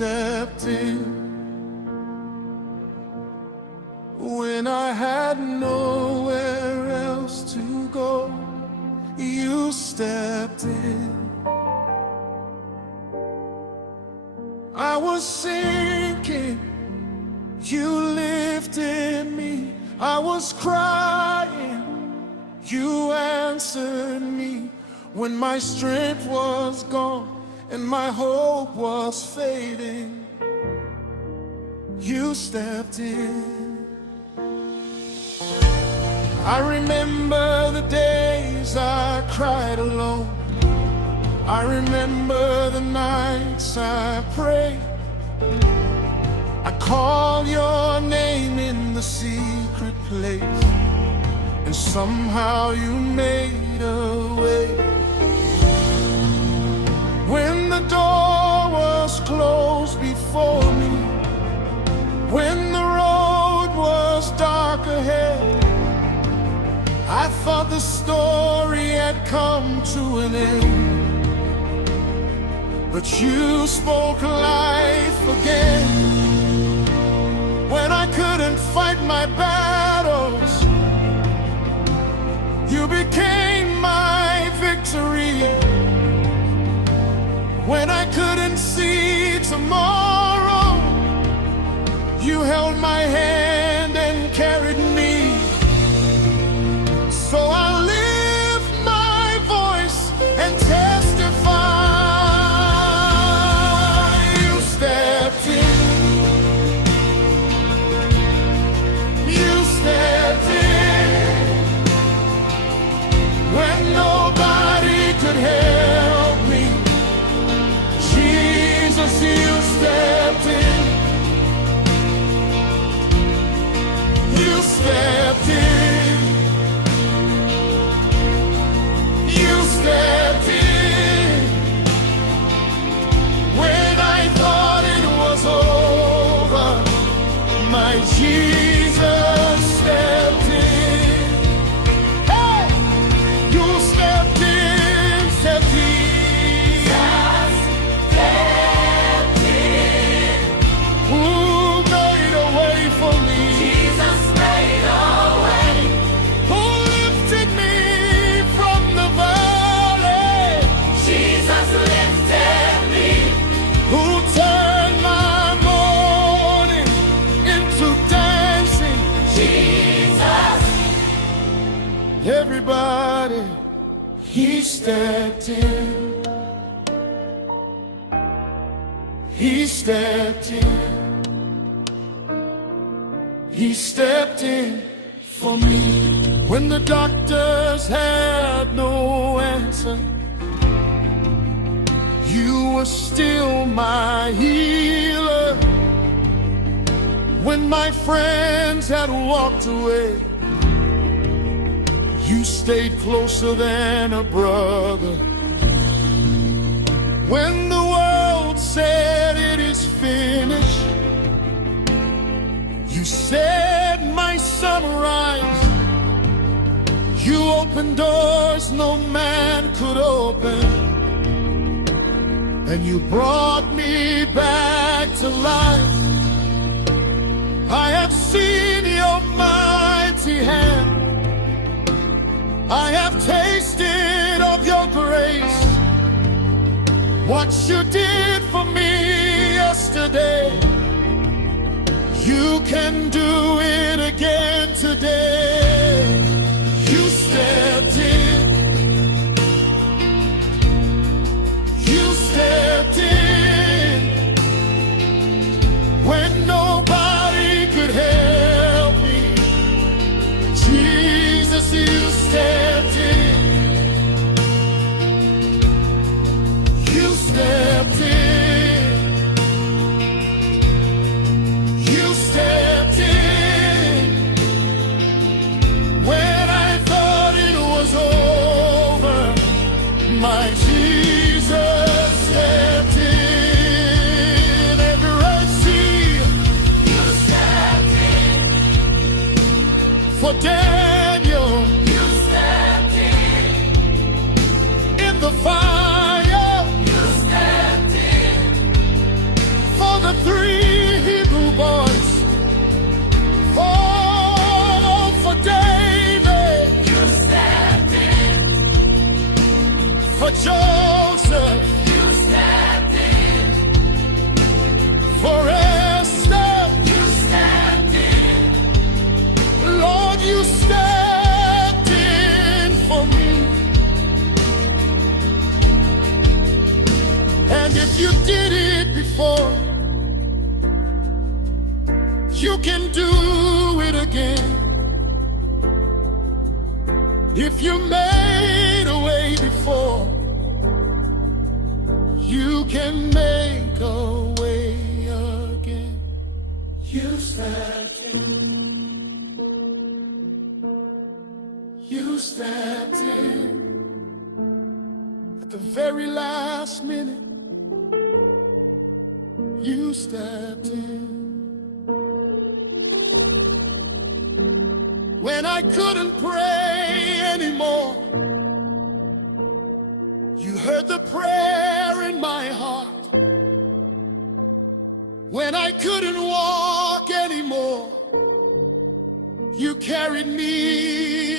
stepped in when I had nowhere else to go. You stepped in. I was sinking, you lifted me. I was crying, you answered me. When my strength was gone and my hope was fading, you stepped in. I remember the days I cried alone. I remember the nights I prayed. I called your name in the secret place, and somehow you made a way. When the door was closed before me, when the road was dark ahead, I thought the story had come to an end. But you spoke life again. When I couldn't fight my battles, you became my victory. When I couldn't see tomorrow, you held my hand and carried me. So I lift my voice and testify. Help me, Jesus, you stepped in. You stepped in. You stepped in. When I thought it was over, my Jesus stepped in. Hey! You stepped in. Everybody, he stepped in. He stepped in. He stepped in for me. When the doctors had no answer, you were still my healer. When my friends had walked away, you stayed closer than a brother. When the world said it is finished, you said, my son, rise. You opened doors no man could open, and you brought me back to life. I have seen your mighty hand. I have tasted of your grace. What you did for me yesterday, you can do it again today. You stepped in. You stepped in. When nobody could help me, Jesus, you stepped in. You stepped in. You stepped in. When I thought it was over, my Jesus stepped in. Every Red Sea, you stepped in. For Daniel, you stepped in. In the fire, you stepped in. For For Joseph, you stepped in. For Esther, you stepped in. Lord, you stepped in for me. And if you did it before, you can do it again. If you made a way before, you can make a way again. You stepped in. You stepped in. At the very last minute, you stepped in. When I couldn't pray anymore, you heard the prayer in my heart. When I couldn't walk anymore, you carried me